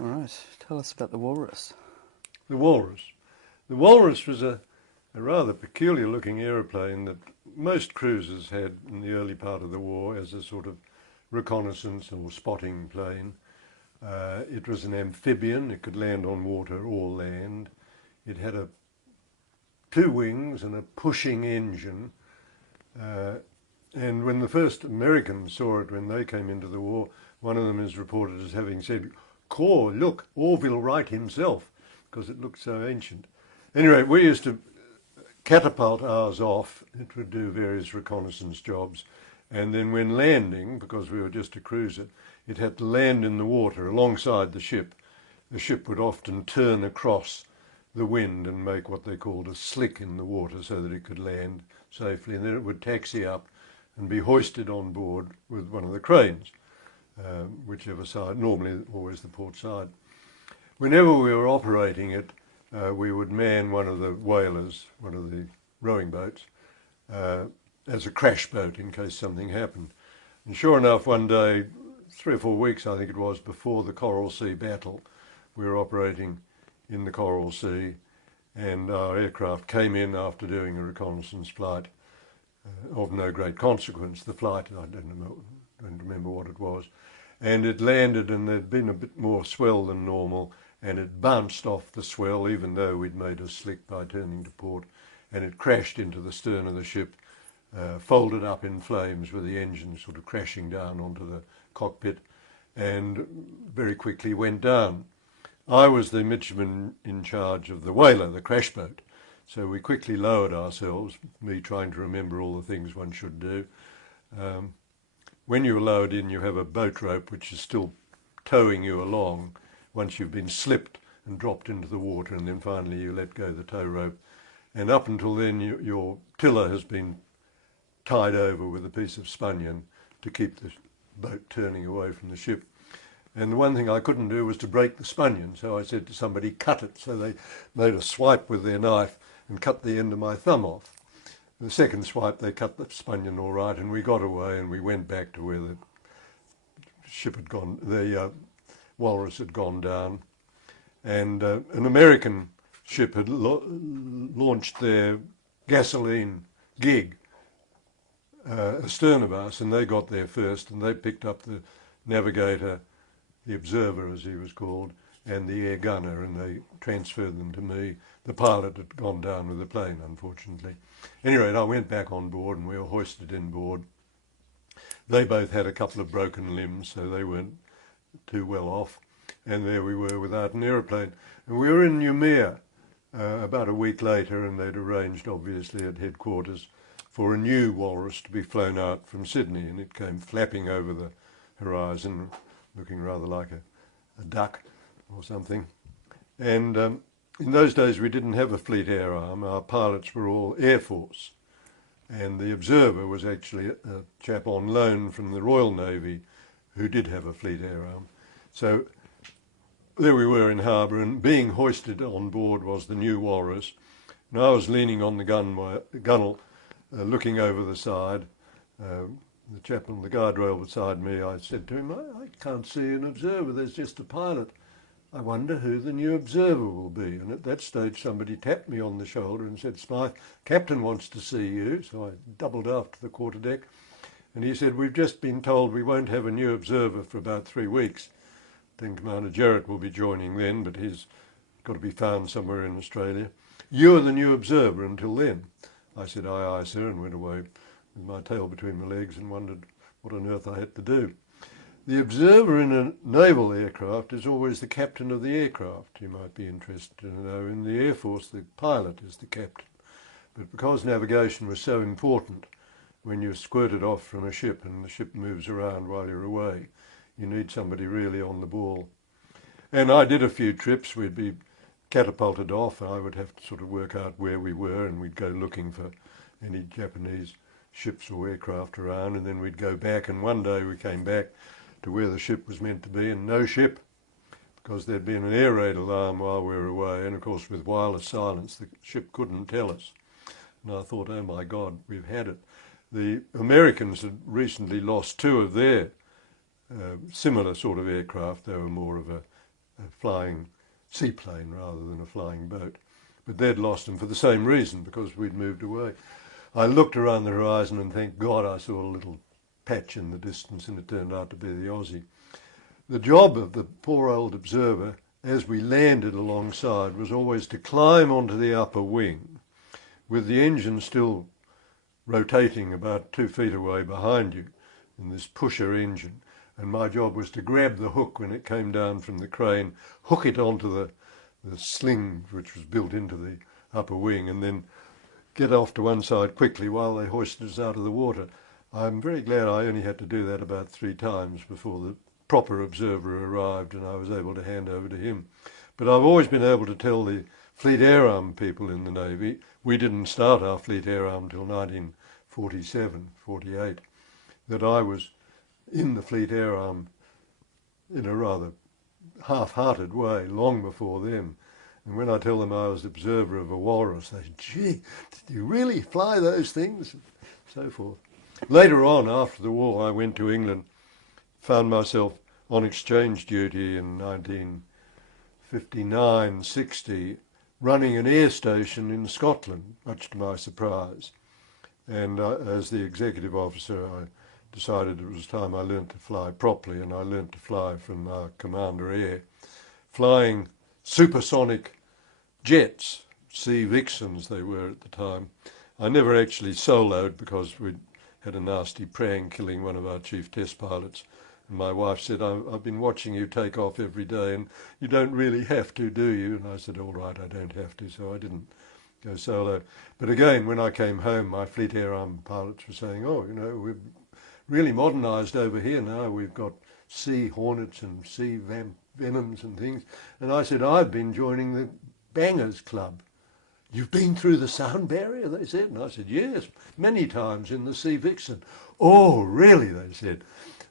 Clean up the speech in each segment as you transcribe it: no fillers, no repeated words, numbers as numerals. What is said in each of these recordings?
All right, tell us about the walrus. The Walrus. The Walrus was a rather peculiar looking aeroplane that most cruisers had in the early part of the war as a sort of reconnaissance or spotting plane. It was an amphibian. It could land on water or land. It had two wings and a pushing engine. Uh, and when the first Americans saw it when they came into the war, one of them is reported as having said, "Caw, look, Orville Wright himself," because it looked so ancient. Anyway, we used to catapult ours off. It would do various reconnaissance jobs. And then when landing, because we were just a cruiser, it had to land in the water alongside the ship. The ship would often turn across the wind and make what they called a slick in the water so that it could land safely. And then it would taxi up and be hoisted on board with one of the cranes, whichever side, normally always the port side. Whenever we were operating it, we would man one of the whalers, one of the rowing boats, as a crash boat in case something happened. And sure enough, one day, 3 or 4 weeks I think it was, before the Coral Sea battle, we were operating in the Coral Sea, and our aircraft came in after doing a reconnaissance flight of no great consequence. The flight, I don't remember what it was, and it landed, and there'd been a bit more swell than normal, and it bounced off the swell even though we'd made a slick by turning to port, and it crashed into the stern of the ship, folded up in flames with the engine sort of crashing down onto the cockpit, and very quickly went down. I was the midshipman in charge of the whaler, the crash boat, so we quickly lowered ourselves, me trying to remember all the things one should do. When you're lowered in, you have a boat rope which is still towing you along once you've been slipped and dropped into the water, and then finally you let go the tow rope. And up until then, your tiller has been tied over with a piece of spunion to keep the boat turning away from the ship. And the one thing I couldn't do was to break the spunion, so I said to somebody, "Cut it." So they made a swipe with their knife and cut the end of my thumb off. The second swipe, they cut the spunion all right, and we got away, and we went back to where the ship had gone, the Walrus had gone down. And an American ship had launched their gasoline gig astern of us, and they got there first, and they picked up the navigator, the observer as he was called, and the air gunner, and they transferred them to me. The pilot had gone down with the plane, unfortunately. Anyway, I went back on board, and we were hoisted in board. They both had a couple of broken limbs, so they weren't too well off, and there we were without an aeroplane. And we were in Noumea about a week later, and they'd arranged, obviously, at headquarters for a new Walrus to be flown out from Sydney, and it came flapping over the horizon, looking rather like a duck or something. And in those days we didn't have a fleet air arm. Our pilots were all Air Force, and the observer was actually a chap on loan from the Royal Navy who did have a fleet air arm. So there we were in harbour, and being hoisted on board was the new Walrus. And I was leaning on the gunwale, looking over the side. The chap on the guardrail beside me, I said to him, I can't see an observer, there's just a pilot. I wonder who the new observer will be. And at that stage somebody tapped me on the shoulder and said, "Smyth, Captain wants to see you." So I doubled aft to the quarterdeck, and he said, "We've just been told we won't have a new observer for about 3 weeks. Then Commander Jarrett will be joining then, but he's got to be found somewhere in Australia. You're the new observer until then." I said, "Aye, aye, sir," and went away with my tail between my legs and wondered what on earth I had to do. The observer in a naval aircraft is always the captain of the aircraft, you might be interested to know. In the Air Force, the pilot is the captain. But because navigation was so important, when you're squirted off from a ship and the ship moves around while you're away, you need somebody really on the ball. And I did a few trips. We'd be catapulted off, and I would have to sort of work out where we were, and we'd go looking for any Japanese ships or aircraft around, and then we'd go back, and one day we came back to where the ship was meant to be, and no ship, because there'd been an air raid alarm while we were away, and of course with wireless silence the ship couldn't tell us. And I thought, oh my God, we've had it. The Americans had recently lost 2 of their similar sort of aircraft. They were more of a flying seaplane rather than a flying boat. But they'd lost them for the same reason, because we'd moved away. I looked around the horizon and thank God I saw a little patch in the distance, and it turned out to be the Aussie. The job of the poor old observer, as we landed alongside, was always to climb onto the upper wing with the engine still rotating about 2 feet away behind you in this pusher engine. And my job was to grab the hook when it came down from the crane, hook it onto the sling which was built into the upper wing, and then get off to one side quickly while they hoisted us out of the water. I'm very glad I only had to do that about 3 times before the proper observer arrived and I was able to hand over to him. But I've always been able to tell the Fleet Air Arm people in the Navy, we didn't start our Fleet Air Arm until 1947, 48, that I was in the Fleet Air Arm in a rather half-hearted way long before them. And when I tell them I was observer of a walrus, they say, gee, did you really fly those things? And so forth. Later on, after the war, I went to England, found myself on exchange duty in 1959, 60, running an air station in Scotland, much to my surprise. And as the executive officer, I decided it was time I learnt to fly properly, and I learnt to fly from our Commander Air, flying supersonic jets, Sea Vixens they were at the time. I never actually soloed because we'd had a nasty prang killing one of our chief test pilots. And my wife said, I've been watching you take off every day and you don't really have to, do you? And I said, all right, I don't have to, so I didn't go solo. But again, when I came home, my Fleet Air Arm pilots were saying, oh, you know, we've really modernised over here now. We've got Sea Hornets and Sea Venoms and things. And I said, I've been joining the Bangers Club. You've been through the sound barrier, they said. And I said, yes, many times in the Sea Vixen. Oh, really, they said.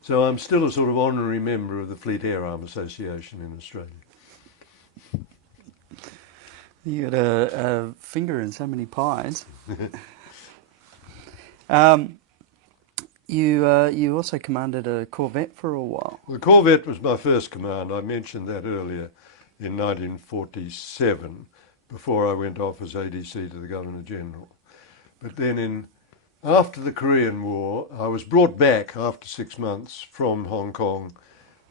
So I'm still a sort of honorary member of the Fleet Air Arm Association in Australia. You got a finger in so many pies. You also commanded a corvette for a while. The corvette was my first command. I mentioned that earlier in 1947, before I went off as ADC to the Governor-General. But then after the Korean War, I was brought back after 6 months from Hong Kong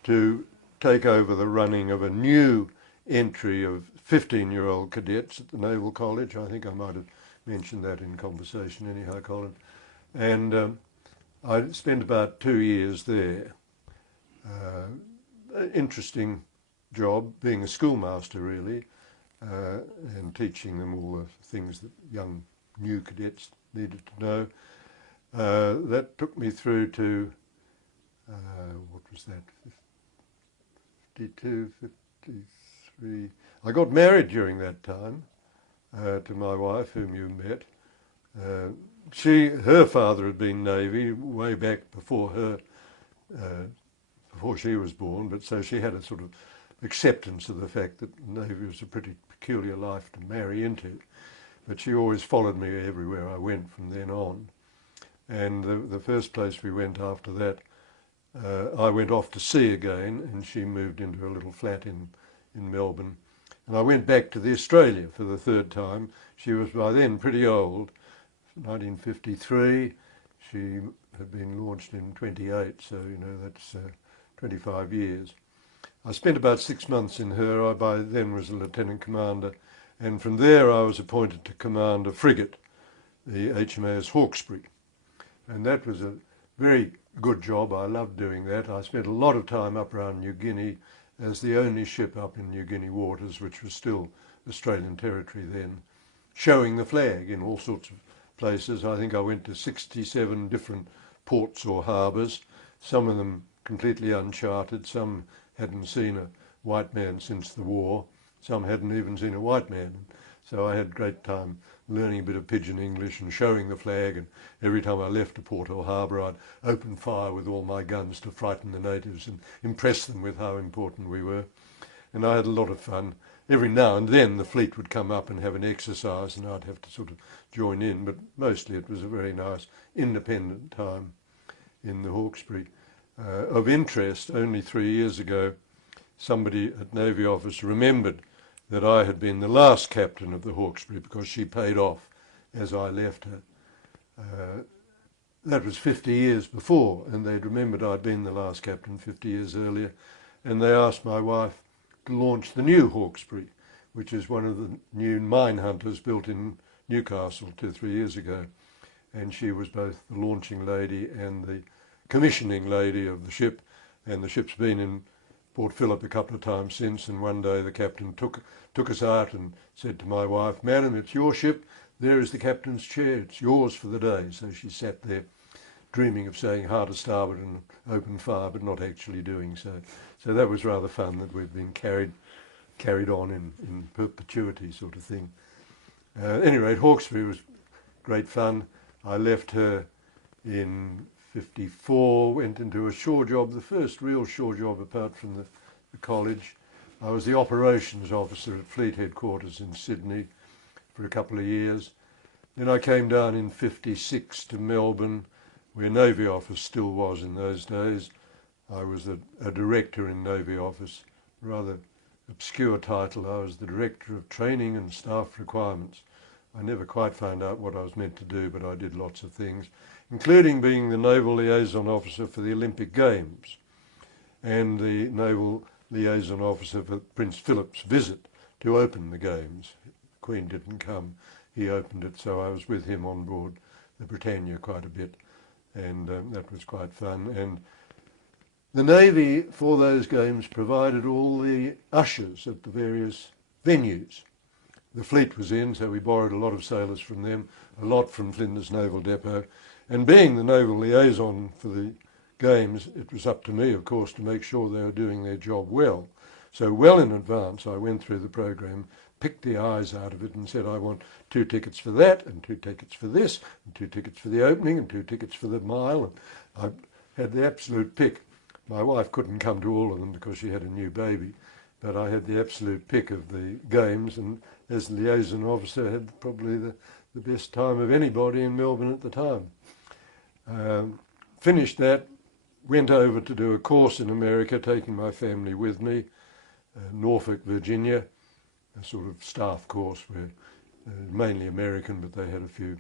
to take over the running of a new entry of 15-year-old cadets at the Naval College. I think I might have mentioned that in conversation anyhow, Colin. And I spent about 2 years there. Interesting job, being a schoolmaster really, and teaching them all the things that young new cadets needed to know. That took me through to, what was that, 52, 53. I got married during that time to my wife, whom you met. Her father had been Navy way back before she was born, but so she had a sort of acceptance of the fact that Navy was a pretty peculiar life to marry into. But she always followed me everywhere I went from then on. And the first place we went after that, I went off to sea again, and she moved into a little flat in Melbourne. And I went back to the Australia for the third time. She was by then pretty old, 1953. She had been launched in 28, so, you know, that's 25 years. I spent about 6 months in her. I by then was a lieutenant commander, and from there I was appointed to command a frigate, the HMAS Hawkesbury. And that was a very good job. I loved doing that. I spent a lot of time up around New Guinea as the only ship up in New Guinea waters, which was still Australian territory then, showing the flag in all sorts of places. I think I went to 67 different ports or harbours, some of them completely uncharted, some hadn't seen a white man since the war, some hadn't even seen a white man. So I had great time learning a bit of pidgin English and showing the flag, and every time I left a port or harbour I'd open fire with all my guns to frighten the natives and impress them with how important we were. And I had a lot of fun. Every now and then the fleet would come up and have an exercise and I'd have to sort of join in, but mostly it was a very nice independent time in the Hawkesbury. Of interest, only 3 years ago, somebody at Navy Office remembered that I had been the last captain of the Hawkesbury because she paid off as I left her. That was 50 years before, and they'd remembered I'd been the last captain 50 years earlier, and they asked my wife to launch the new Hawkesbury, which is one of the new mine hunters built in Newcastle 2-3 years ago. And she was both the launching lady and the commissioning lady of the ship, and the ship's been in Port Phillip a couple of times since, and one day the captain took us out and said to my wife, "Madam, it's your ship, there is the captain's chair, it's yours for the day." So she sat there dreaming of saying hard to starboard and open fire, but not actually doing so. So that was rather fun, that we've been carried on in perpetuity sort of thing. At any rate, Hawkesbury was great fun. I left her in 54, went into a shore job, the first real shore job apart from the college. I was the operations officer at Fleet Headquarters in Sydney for a couple of years. Then I came down in 56 to Melbourne, where Navy Office still was in those days. I was a director in Navy Office, rather obscure title. I was the Director of Training and Staff Requirements. I never quite found out what I was meant to do, but I did lots of things, including being the Naval Liaison Officer for the Olympic Games and the Naval Liaison Officer for Prince Philip's visit to open the Games. The Queen didn't come, he opened it, so I was with him on board the Britannia quite a bit, and that was quite fun. And the Navy, for those games, provided all the ushers at the various venues. The fleet was in, so we borrowed a lot of sailors from them, a lot from Flinders Naval Depot. And being the naval liaison for the games, it was up to me, of course, to make sure they were doing their job well. So well in advance, I went through the program, picked the eyes out of it and said, I want 2 tickets for that, and 2 tickets for this, and 2 tickets for the opening, and 2 tickets for the mile. And I had the absolute pick. My wife couldn't come to all of them because she had a new baby, but I had the absolute pick of the games, and as liaison officer had probably the best time of anybody in Melbourne at the time. Finished that, went over to do a course in America, taking my family with me, Norfolk, Virginia, a sort of staff course where mainly American, but they had a few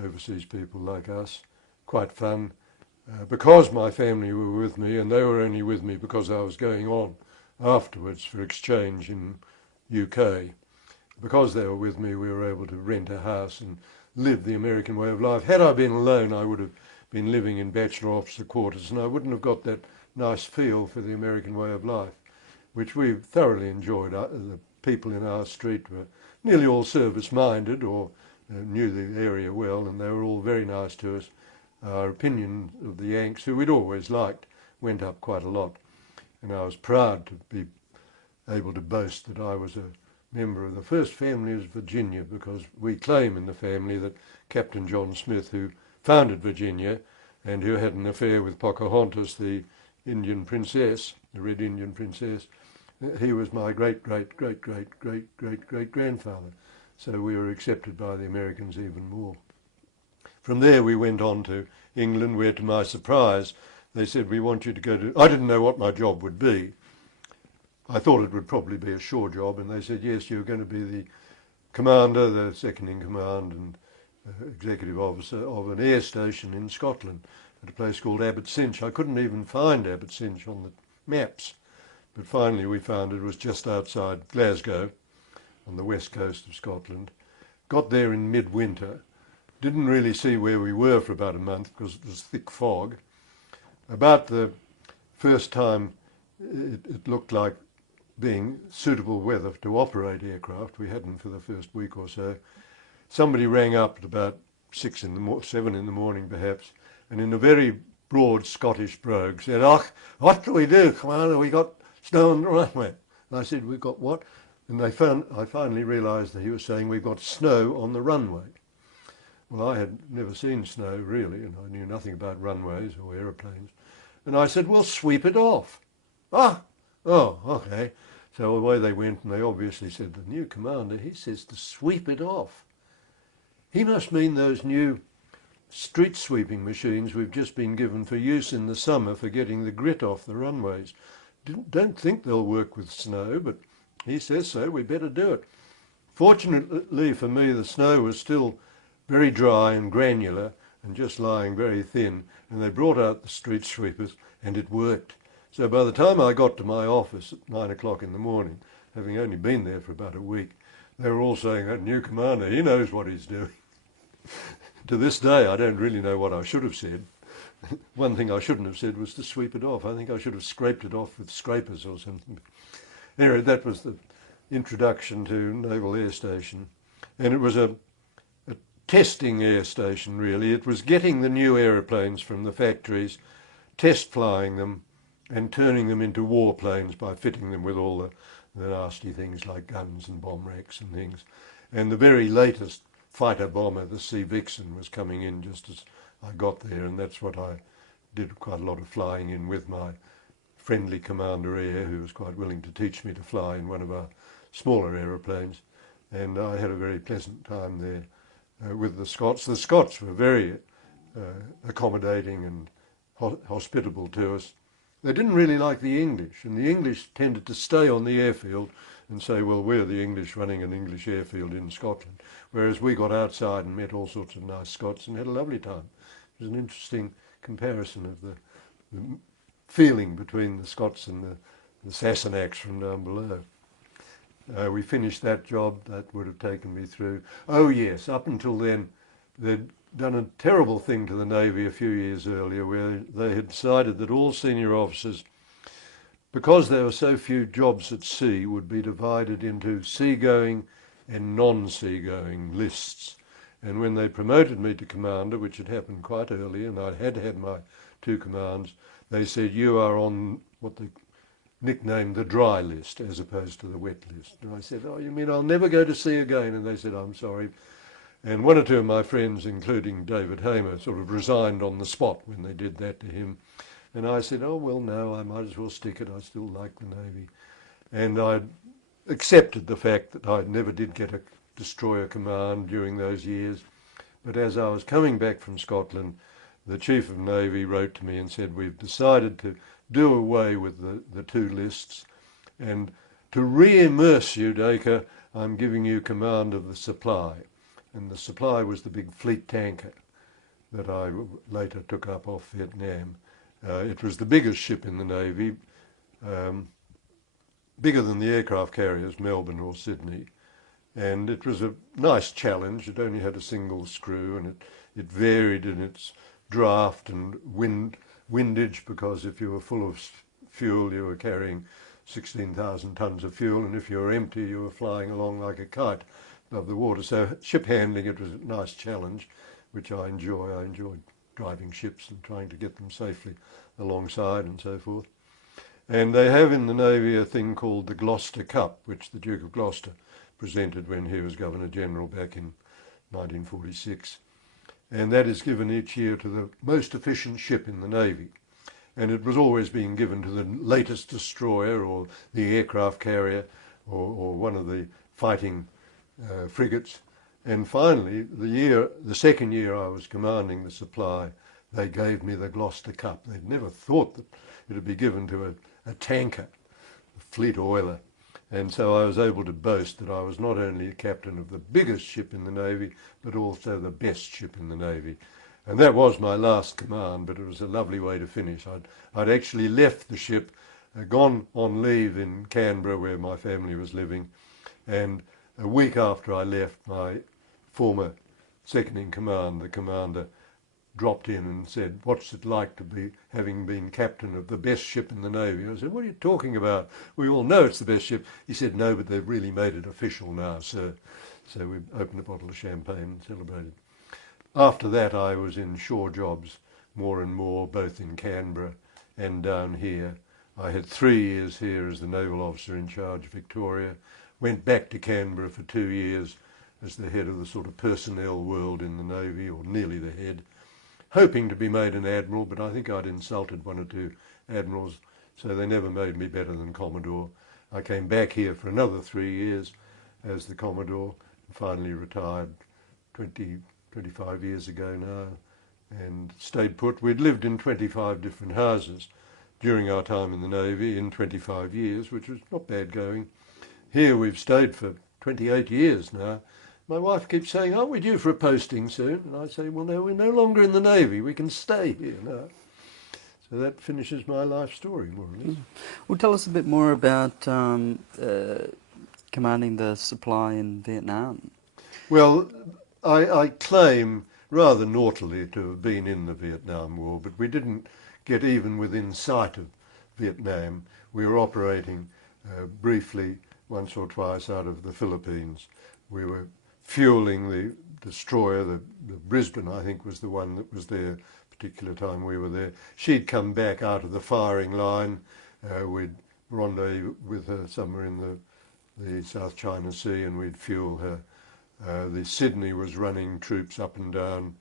overseas people like us. Quite fun. Because my family were with me, and they were only with me because I was going on afterwards for exchange in UK, because they were with me, we were able to rent a house and live the American way of life. Had I been alone, I would have been living in bachelor officer quarters, and I wouldn't have got that nice feel for the American way of life, which we thoroughly enjoyed. The people in our street were nearly all service-minded or knew the area well, and they were all very nice to us. Our opinion of the Yanks, who we'd always liked, went up quite a lot, and I was proud to be able to boast that I was a member of the first family of Virginia, because we claim in the family that Captain John Smyth, who founded Virginia and who had an affair with Pocahontas, the Indian princess, the Red Indian princess, he was my great-great-great-great-great-great-great-grandfather. So we were accepted by the Americans even more. From there we went on to England, where to my surprise they said, we want you to go to... I didn't know what my job would be. I thought it would probably be a shore job, and they said, yes, you're going to be the commander, the second in command and executive officer of an air station in Scotland at a place called Abbotssinch. I couldn't even find Abbotssinch on the maps, but finally we found it was just outside Glasgow on the west coast of Scotland. Got there in midwinter, didn't really see where we were for about a month because it was thick fog. About the first time it looked like being suitable weather to operate aircraft. We hadn't for the first week or so. Somebody rang up at about 7 in the morning perhaps, and in a very broad Scottish brogue said, "Oh, what do we do, Commander? We got snow on the runway." And I said, "We've got what?" And I finally realised that he was saying, "We've got snow on the runway." Well, I had never seen snow really, and I knew nothing about runways or aeroplanes. And I said, "Well, sweep it off." "Ah, oh, okay." So away they went, and they obviously said, "The new commander, he says to sweep it off." He must mean those new street sweeping machines we've just been given for use in the summer for getting the grit off the runways. don't think they'll work with snow, but he says so, we better do it. Fortunately for me, the snow was still very dry and granular and just lying very thin, and they brought out the street sweepers and it worked. So by the time I got to my office at 9 o'clock in the morning, having only been there for about a week, they were all saying, that new commander, he knows what he's doing. To this day, I don't really know what I should have said. One thing I shouldn't have said was to sweep it off. I think I should have scraped it off with scrapers or something. Anyway, that was the introduction to Naval Air Station. And it was a testing air station, really. It was getting the new aeroplanes from the factories, test flying them, and turning them into warplanes by fitting them with all the nasty things like guns and bomb racks and things. And the very latest fighter bomber, the Sea Vixen, was coming in just as I got there, and that's what I did quite a lot of flying in with my friendly Commander Air, who was quite willing to teach me to fly in one of our smaller aeroplanes. And I had a very pleasant time there with the Scots. The Scots were very accommodating and hospitable to us. They didn't really like the English, and the English tended to stay on the airfield and say, well, we're the English running an English airfield in Scotland, whereas we got outside and met all sorts of nice Scots and had a lovely time. It was an interesting comparison of the feeling between the Scots and the Sassenachs from down below. We finished that job. That would have taken me through. Oh yes, up until then, they'd done a terrible thing to the Navy a few years earlier, where they had decided that all senior officers, because there were so few jobs at sea, would be divided into seagoing and non-seagoing lists. And when they promoted me to commander, which had happened quite early, and I had had my 2 commands, they said, you are on what they nicknamed the dry list as opposed to the wet list. And I said, oh, you mean I'll never go to sea again? And they said, I'm sorry. And 1 or 2 of my friends, including David Hamer, sort of resigned on the spot when they did that to him. And I said, oh, well, no, I might as well stick it. I still like the Navy. And I accepted the fact that I never did get a destroyer command during those years. But as I was coming back from Scotland, the Chief of Navy wrote to me and said, we've decided to do away with the 2 lists, and to re-immerse you, Dacre, I'm giving you command of the Supply. And the Supply was the big fleet tanker that I later took up off Vietnam. It was the biggest ship in the Navy, bigger than the aircraft carriers, Melbourne or Sydney. And it was a nice challenge. It only had a single screw, and it varied in its draft and windage, because if you were full of fuel, you were carrying 16,000 tons of fuel, and if you were empty, you were flying along like a kite above the water. So ship handling, it was a nice challenge, which I enjoy. I enjoyed driving ships and trying to get them safely alongside and so forth. And they have in the Navy a thing called the Gloucester Cup, which the Duke of Gloucester presented when he was Governor-General back in 1946. And that is given each year to the most efficient ship in the Navy. And it was always being given to the latest destroyer or the aircraft carrier or one of the fighting frigates. And finally, the second year I was commanding the Supply, they gave me the Gloucester Cup. They'd never thought that it would be given to a tanker, a fleet oiler. And so I was able to boast that I was not only a captain of the biggest ship in the Navy, but also the best ship in the Navy. And that was my last command, but it was a lovely way to finish. I'd actually left the ship, gone on leave in Canberra where my family was living, and a week after I left, my former second in command, the commander, dropped in and said, what's it like to be having been captain of the best ship in the Navy? I said, what are you talking about? We all know it's the best ship. He said, no, but they've really made it official now, sir. So we opened a bottle of champagne and celebrated. After that, I was in shore jobs more and more, both in Canberra and down here. I had 3 years here as the naval officer in charge of Victoria, went back to Canberra for 2 years as the head of the sort of personnel world in the Navy, or nearly the head, hoping to be made an admiral, but I think I'd insulted 1 or 2 admirals, so they never made me better than Commodore. I came back here for another 3 years as the Commodore, and finally retired 25 years ago now, and stayed put. We'd lived in 25 different houses during our time in the Navy in 25 years, which was not bad going. Here we've stayed for 28 years now. My wife keeps saying, aren't we due for a posting soon? And I say, well, no, we're no longer in the Navy. We can stay here now. So that finishes my life story, more or less. Well, tell us a bit more about commanding the supply in Vietnam. Well, I claim rather naughtily to have been in the Vietnam War, but we didn't get even within sight of Vietnam. We were operating briefly once or twice out of the Philippines. We were fueling the destroyer, the Brisbane, I think, was the one that was there particular time we were there. She'd come back out of the firing line. We'd rendezvous with her somewhere in the South China Sea, and we'd fuel her. The Sydney was running troops up and down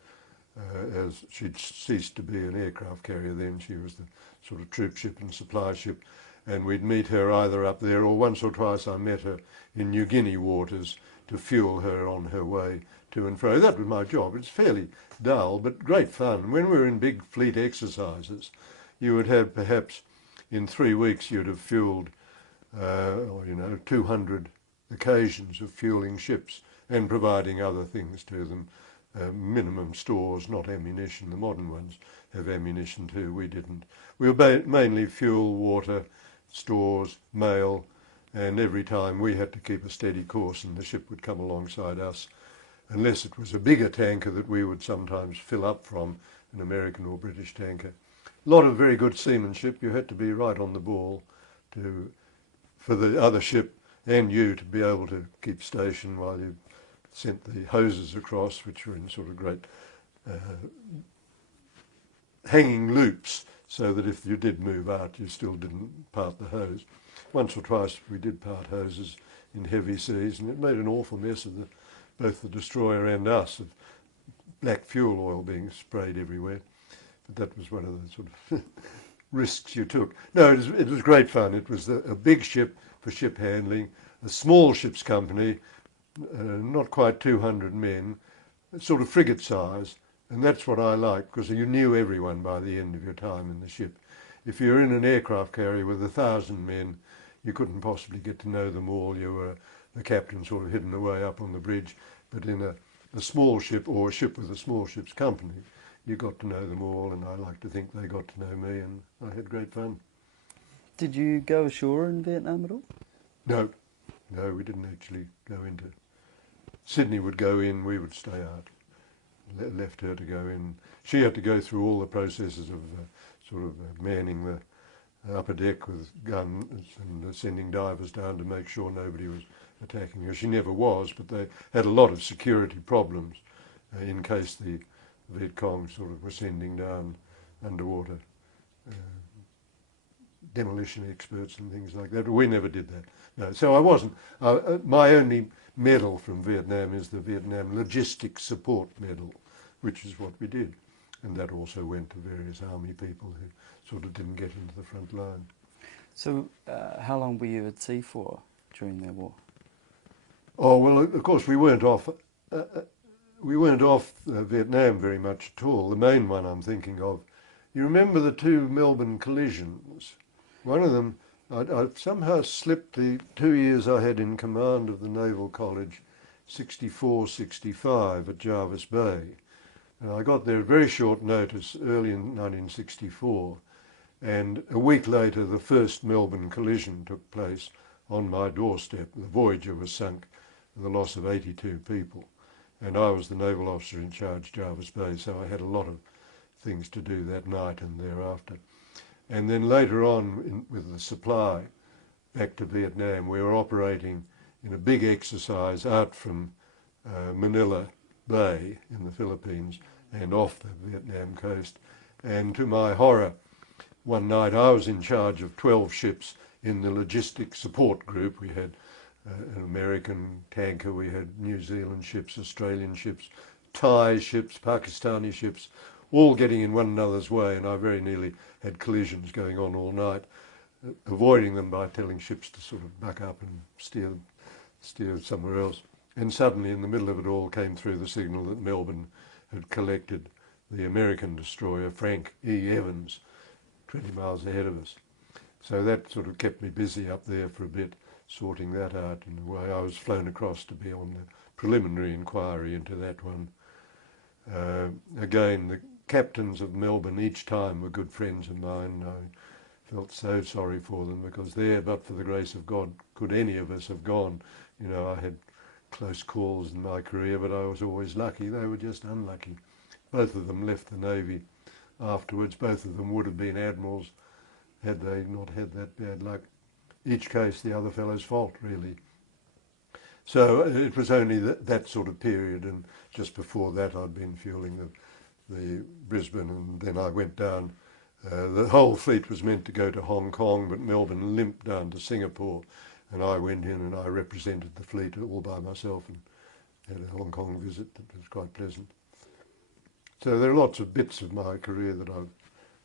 as she'd ceased to be an aircraft carrier then. She was the sort of troop ship and supply ship, and we'd meet her either up there, or once or twice I met her in New Guinea waters to fuel her on her way to and fro. That was my job. It's fairly dull, but great fun. When we were in big fleet exercises, you would have perhaps in 3 weeks you'd have fueled 200 occasions of fueling ships and providing other things to them, minimum stores, not ammunition. The modern ones have ammunition too, we didn't. We were mainly fuel, water, stores, mail, and every time we had to keep a steady course and the ship would come alongside us, unless it was a bigger tanker that we would sometimes fill up from, an American or British tanker. A lot of very good seamanship. You had to be right on the ball for the other ship and you to be able to keep station while you sent the hoses across, which were in sort of great hanging loops, so that if you did move out, you still didn't part the hose. Once or twice we did part hoses in heavy seas, and it made an awful mess of both the destroyer and us, of black fuel oil being sprayed everywhere. But that was one of the sort of risks you took. No, it was great fun. It was a big ship for ship handling, a small ship's company, not quite 200 men, sort of frigate size, and that's what I liked, because you knew everyone by the end of your time in the ship. If you're in an aircraft carrier with 1,000 men, you couldn't possibly get to know them all. You were the captain sort of hidden away up on the bridge, but in a small ship or a ship with a small ship's company, you got to know them all, and I like to think they got to know me, and I had great fun. Did you go ashore in Vietnam at all? No, we didn't actually go into. Sydney would go in, we would stay out. Left her to go in. She had to go through all the processes of manning the upper deck with guns and sending divers down to make sure nobody was attacking her. She never was, but they had a lot of security problems in case the Viet Cong sort of were sending down underwater demolition experts and things like that. But we never did that. No, so I wasn't. My only medal from Vietnam is the Vietnam Logistics Support Medal, which is what we did. And that also went to various army people who sort of didn't get into the front line. So how long were you at sea for during the war? Oh, well, of course, we weren't off Vietnam very much at all. The main one I'm thinking of, you remember the 2 Melbourne collisions? One of them, I somehow slipped the 2 years I had in command of the Naval College, 64, 65 at Jervis Bay. And I got there at very short notice, early in 1964, and a week later the first Melbourne collision took place on my doorstep. The Voyager was sunk with the loss of 82 people, and I was the naval officer in charge at Jervis Bay, so I had a lot of things to do that night and thereafter. And then later on with the supply back to Vietnam, we were operating in a big exercise out from Manila Bay in the Philippines and off the Vietnam coast. And to my horror, one night I was in charge of 12 ships in the logistics support group. We had an American tanker, we had New Zealand ships, Australian ships, Thai ships, Pakistani ships, all getting in one another's way, and I very nearly had collisions going on all night, avoiding them by telling ships to sort of buck up and steer somewhere else. And suddenly, in the middle of it all, came through the signal that Melbourne had collected the American destroyer, Frank E. Evans, 20 miles ahead of us. So that sort of kept me busy up there for a bit, sorting that out in a way. I was flown across to be on the preliminary inquiry into that one. Again, the captains of Melbourne each time were good friends of mine. I felt so sorry for them because there, but for the grace of God, could any of us have gone? You know, I had close calls in my career, but I was always lucky. They were just unlucky. Both of them left the Navy afterwards. Both of them would have been admirals had they not had that bad luck. Each case the other fellow's fault, really. So it was only that sort of period, and just before that I'd been fueling the Brisbane, and then I went down. The whole fleet was meant to go to Hong Kong, but Melbourne limped down to Singapore, and I went in and I represented the fleet all by myself and had a Hong Kong visit that was quite pleasant. So there are lots of bits of my career that I've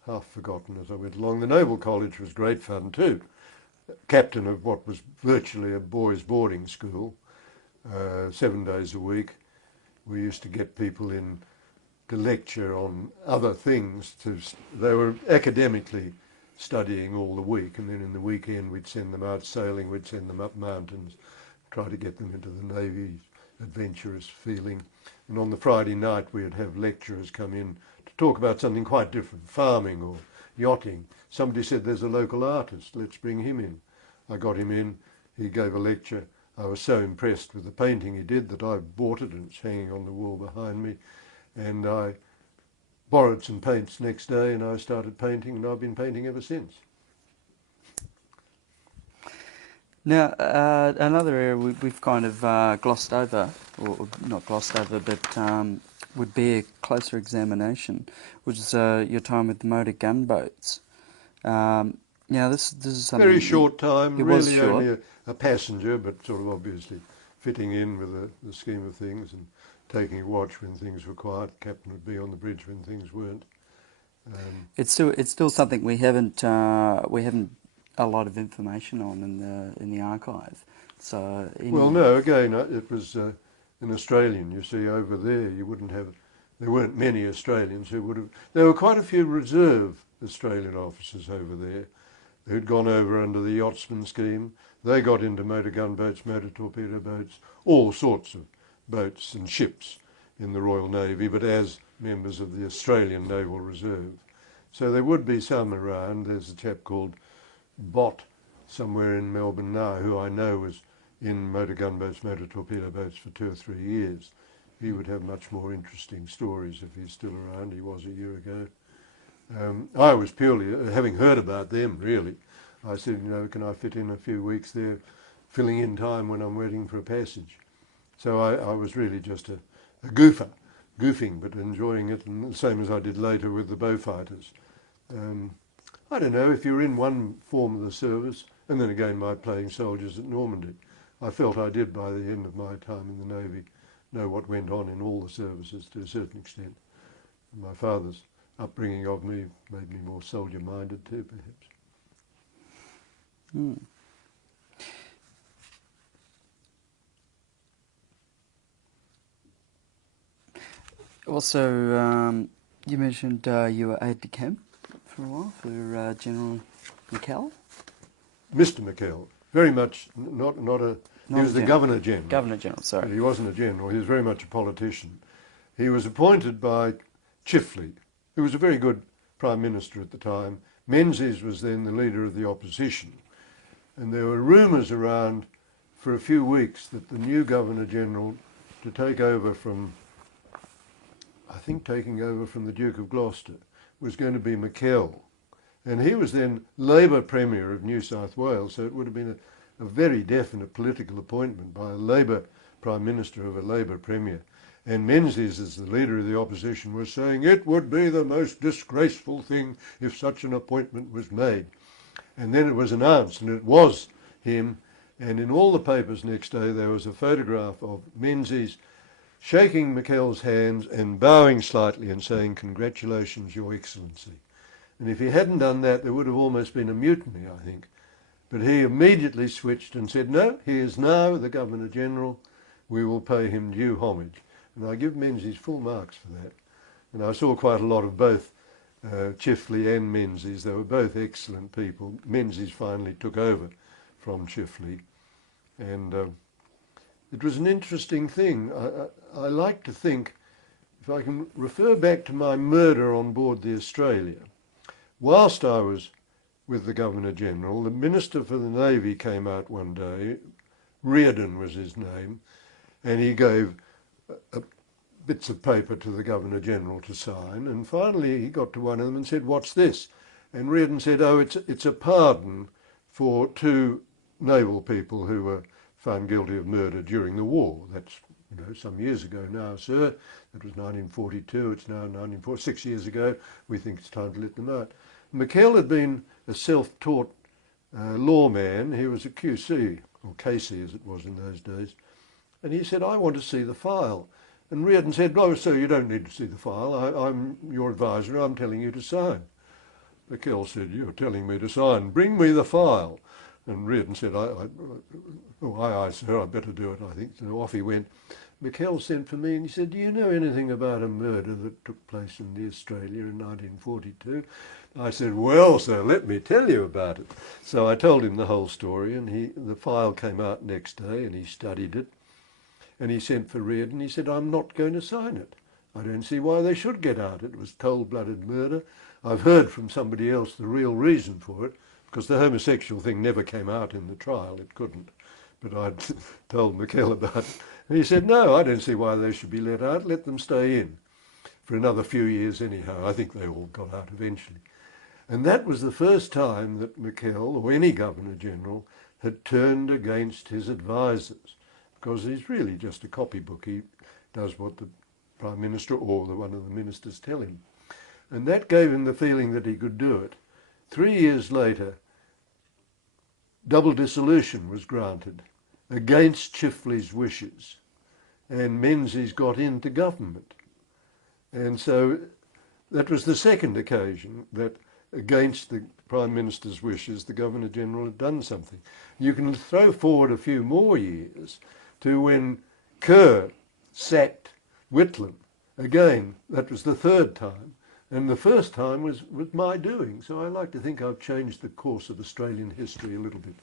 half forgotten as I went along. The Naval College was great fun too. Captain of what was virtually a boys' boarding school, 7 days a week. We used to get people in to lecture on other things. They were academically studying all the week, and then in the weekend we'd send them out sailing, we'd send them up mountains, try to get them into the Navy's adventurous feeling. And on the Friday night we'd have lecturers come in to talk about something quite different, farming or yachting. Somebody said, there's a local artist, let's bring him in. I got him in, he gave a lecture. I was so impressed with the painting he did that I bought it, and it's hanging on the wall behind me. And I borrowed some paints next day and I started painting, and I've been painting ever since. Now, another area we've kind of glossed over, or not glossed over, but would be a closer examination, which is your time with the motor gunboats. This is something... Very short time, it really was short. only a passenger, but sort of obviously fitting in with the scheme of things and taking a watch when things were quiet. The captain would be on the bridge when things weren't. It's still something we haven't a lot of information on in the archive. So well, no, again, it was an Australian. You see, over there, there weren't many Australians who would have. There were quite a few reserve Australian officers over there who'd gone over under the yachtsman scheme. They got into motor gunboats, motor torpedo boats, all sorts of boats and ships in the Royal Navy, but as members of the Australian Naval Reserve. So there would be some around. There's a chap called Bott somewhere in Melbourne now, who I know was in motor gunboats, motor torpedo boats for 2 or 3 years. He would have much more interesting stories if he's still around. He was a year ago. I was purely, having heard about them really, I said, can I fit in a few weeks there, filling in time when I'm waiting for a passage. So I was really just a goofing, but enjoying it, and the same as I did later with the Beaufighters. I don't know, if you're in one form of the service, and then again my playing soldiers at Normandy, I felt I did by the end of my time in the Navy know what went on in all the services to a certain extent. My father's upbringing of me made me more soldier-minded too, perhaps. Hmm. Also, you mentioned you were aide-de-camp for a while for General McKell? Mr. McKell, very much not a... He was the Governor General. Governor General, sorry. But he wasn't a general, he was very much a politician. He was appointed by Chifley, who was a very good Prime Minister at the time. Menzies was then the leader of the opposition. And there were rumours around for a few weeks that the new Governor General to take over from, I think taking over from the Duke of Gloucester, was going to be McKell. And he was then Labour Premier of New South Wales, so it would have been a very definite political appointment by a Labour Prime Minister of a Labour Premier. And Menzies, as the leader of the opposition, was saying it would be the most disgraceful thing if such an appointment was made. And then it was announced, and it was him. And in all the papers next day, there was a photograph of Menzies shaking McKell's hands and bowing slightly and saying, "Congratulations, Your Excellency." And if he hadn't done that, there would have almost been a mutiny, I think. But he immediately switched and said, no, he is now the Governor-General. We will pay him due homage. And I give Menzies full marks for that. And I saw quite a lot of both Chifley and Menzies. They were both excellent people. Menzies finally took over from Chifley, and it was an interesting thing. I like to think, if I can refer back to my murder on board the Australia, whilst I was with the Governor-General, the Minister for the Navy came out one day, Reardon was his name, and he gave bits of paper to the Governor-General to sign, and finally he got to one of them and said, "What's this?" And Reardon said, "Oh, it's a pardon for two naval people who were found guilty of murder during the war." That's, some years ago now, sir. That was 1942, it's now 1940, 6 years ago. We think it's time to let them out. McKell had been a self-taught lawman. He was a QC, or KC as it was in those days. And he said, "I want to see the file." And Reardon said, "Oh, sir, you don't need to see the file. I'm your advisor. I'm telling you to sign." McKell said, "You're telling me to sign. Bring me the file." And Reardon said, aye, sir, I'd better do it, I think." So off he went. McKell sent for me and he said, "Do you know anything about a murder that took place in the Australia in 1942? I said, "Well, sir, let me tell you about it." So I told him the whole story, and the file came out next day and he studied it. And he sent for Reardon. He said, "I'm not going to sign it. I don't see why they should get out. It was cold-blooded murder. I've heard from somebody else the real reason for it, because the homosexual thing never came out in the trial. It couldn't. But I'd told McKell about it. And he said, "No, I don't see why they should be let out. Let them stay in for another few years anyhow." I think they all got out eventually. And that was the first time that McKell, or any Governor-General, had turned against his advisers, because he's really just a copybook. He does what the Prime Minister or one of the ministers tell him. And that gave him the feeling that he could do it. 3 years later, double dissolution was granted against Chifley's wishes, and Menzies got into government. And so that was the second occasion that, against the Prime Minister's wishes, the Governor-General had done something. You can throw forward a few more years to when Kerr sacked Whitlam. Again, that was the third time. And the first time was my doing. So I like to think I've changed the course of Australian history a little bit.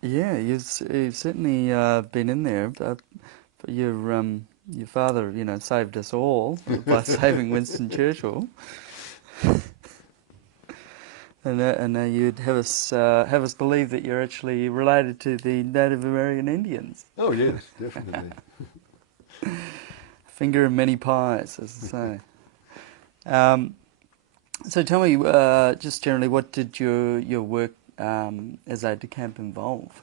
Yeah, you've certainly been in there. Your father, saved us all by saving Winston Churchill. And now you'd have us believe that you're actually related to the Native American Indians. Oh yes, definitely. Finger in many pies, as I say. So tell me, just generally, what did your work as aide de camp involve?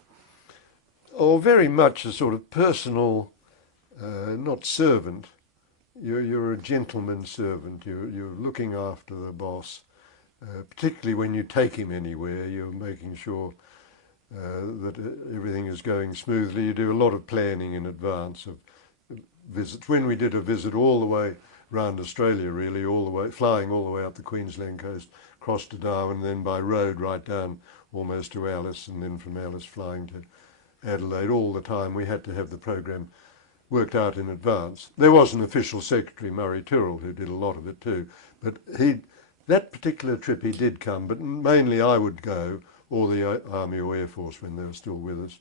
Oh, very much a sort of personal, not servant. You're a gentleman's servant. You're looking after the boss. Particularly when you take him anywhere, you're making sure that everything is going smoothly. You do a lot of planning in advance of visits. When we did a visit all the way around Australia, really, flying all the way up the Queensland coast, across to Darwin, then by road right down almost to Alice, and then from Alice flying to Adelaide, all the time we had to have the program worked out in advance. There was an official secretary, Murray Tyrrell, who did a lot of it too, but that particular trip he did come, but mainly I would go, or the Army or Air Force when they were still with us.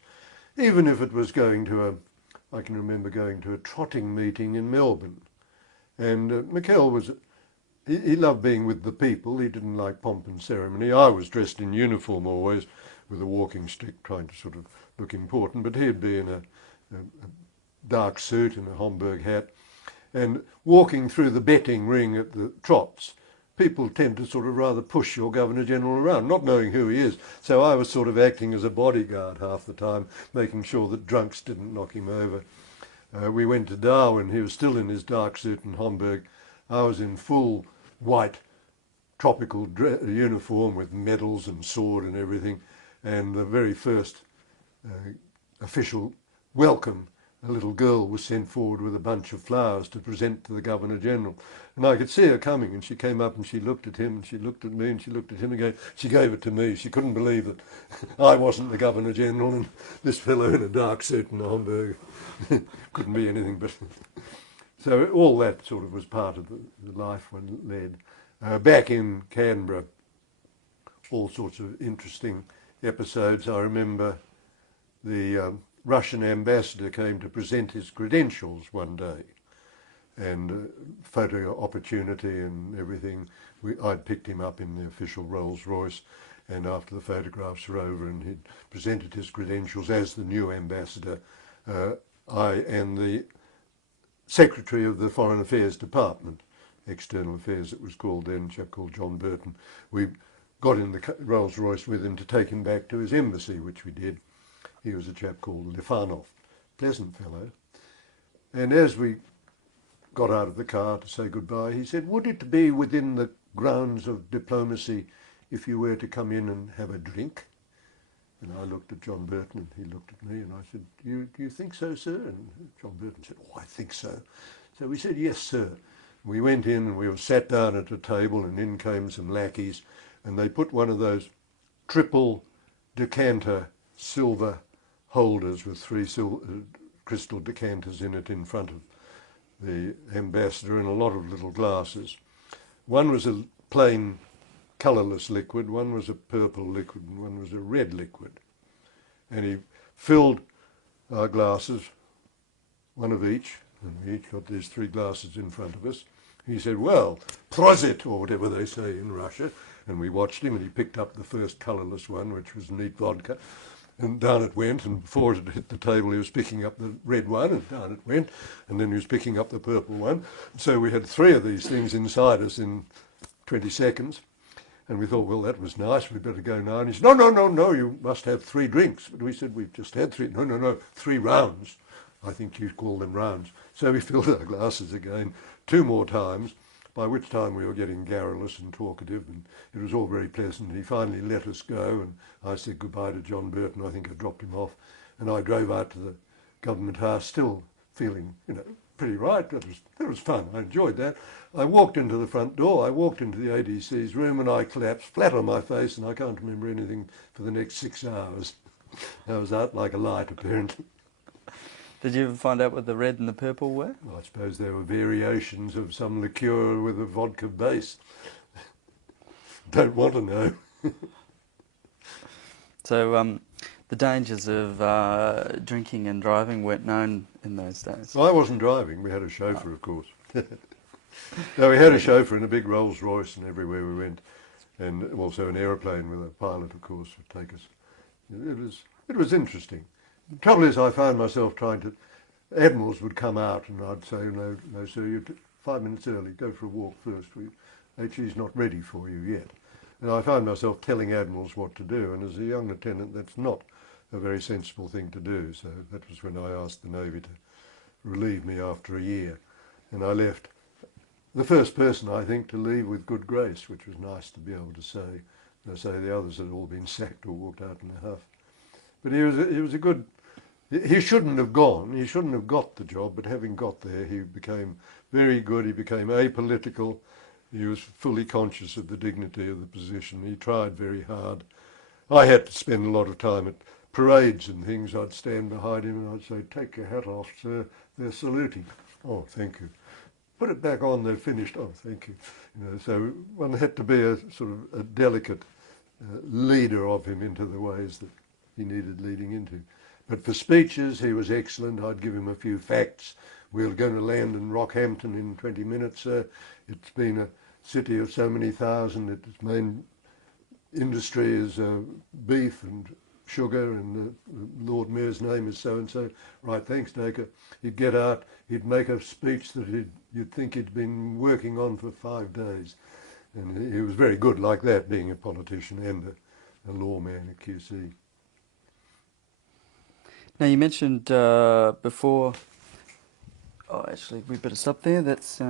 Even if it was I can remember going to a trotting meeting in Melbourne. And McKell he loved being with the people. He didn't like pomp and ceremony. I was dressed in uniform always, with a walking stick, trying to sort of look important, but he'd be in a dark suit and a Homburg hat. And walking through the betting ring at the trots, people tend to sort of rather push your Governor-General around, not knowing who he is. So I was sort of acting as a bodyguard half the time, making sure that drunks didn't knock him over. We went to Darwin. He was still in his dark suit and Homburg. I was in full white tropical uniform with medals and sword and everything. And the very first official welcome, a little girl was sent forward with a bunch of flowers to present to the Governor-General. And I could see her coming, and she came up and she looked at him, and she looked at me, and she looked at him again. She gave it to me. She couldn't believe that I wasn't the Governor-General, and this fellow in a dark suit and a Homburg couldn't be anything but... So all that sort of was part of the life one led. Back in Canberra, all sorts of interesting episodes. I remember the Russian ambassador came to present his credentials one day, and photo opportunity and everything. I'd picked him up in the official Rolls Royce, and after the photographs were over and he'd presented his credentials as the new ambassador, I and the Secretary of the Foreign Affairs Department, External Affairs it was called then, a chap called John Burton, we got in the Rolls Royce with him to take him back to his embassy, which we did. He was a chap called Lifanov, pleasant fellow. And as we got out of the car to say goodbye, he said, would it be within the grounds of diplomacy if you were to come in and have a drink? And I looked at John Burton and he looked at me and I said, do you think so, sir? And John Burton said, oh, I think so. So we said, yes, sir. We went in and we were sat down at a table, and in came some lackeys, and they put one of those triple decanter silver holders with three crystal decanters in it in front of the ambassador, and a lot of little glasses. One was a plain colourless liquid, one was a purple liquid, and one was a red liquid. And he filled our glasses, one of each, and we each got these three glasses in front of us. He said, well, prosit, or whatever they say in Russia. And we watched him, and he picked up the first colourless one, which was neat vodka. And down it went, and before it hit the table, he was picking up the red one, and down it went, and then he was picking up the purple one. So we had three of these things inside us in 20 seconds. And we thought, well, that was nice, we'd better go now. And he said, no, you must have 3 drinks. But we said, we've just had 3. No, 3 rounds. I think you call them rounds. So we filled our glasses again 2 more times, by which time we were getting garrulous and talkative, and it was all very pleasant. He finally let us go, and I said goodbye to John Burton. I think I dropped him off, and I drove out to the government house, still feeling, pretty right. That was fun. I enjoyed that. I walked into the front door. I walked into the ADC's room, and I collapsed flat on my face, and I can't remember anything for the next 6 hours. I was out like a light, apparently. Did you ever find out what the red and the purple were? Well, I suppose they were variations of some liqueur with a vodka base. Don't want to know. So the dangers of drinking and driving weren't known in those days? Well, I wasn't driving. We had a chauffeur, of course. No, we had a chauffeur in a big Rolls Royce, and everywhere we went, and also an aeroplane with a pilot, of course, would take us. It was interesting. The trouble is, I found myself trying to... Admirals would come out, and I'd say, no, sir, you're 5 minutes early. Go for a walk first. HE's not ready for you yet. And I found myself telling admirals what to do, and as a young lieutenant, that's not a very sensible thing to do. So that was when I asked the Navy to relieve me after a year. And I left the first person, I think, to leave with good grace, which was nice to be able to say. They say the others had all been sacked or walked out in a huff. But he was a good... He shouldn't have gone, he shouldn't have got the job, but having got there, he became very good, he became apolitical, he was fully conscious of the dignity of the position, he tried very hard. I had to spend a lot of time at parades and things. I'd stand behind him and I'd say, take your hat off, sir, they're saluting. Oh, thank you. Put it back on, they're finished. Oh, thank you. So one had to be a sort of a delicate leader of him into the ways that he needed leading into. But for speeches, he was excellent. I'd give him a few facts. We're going to land in Rockhampton in 20 minutes, sir. It's been a city of so many thousand. Its main industry is beef and sugar, and the Lord Mayor's name is so-and-so. Right, thanks, Dacre. He'd get out, he'd make a speech that you'd think he'd been working on for 5 days. And he was very good like that, being a politician and a lawman at QC. Now, you mentioned before... Oh, actually, we better stop there. That's...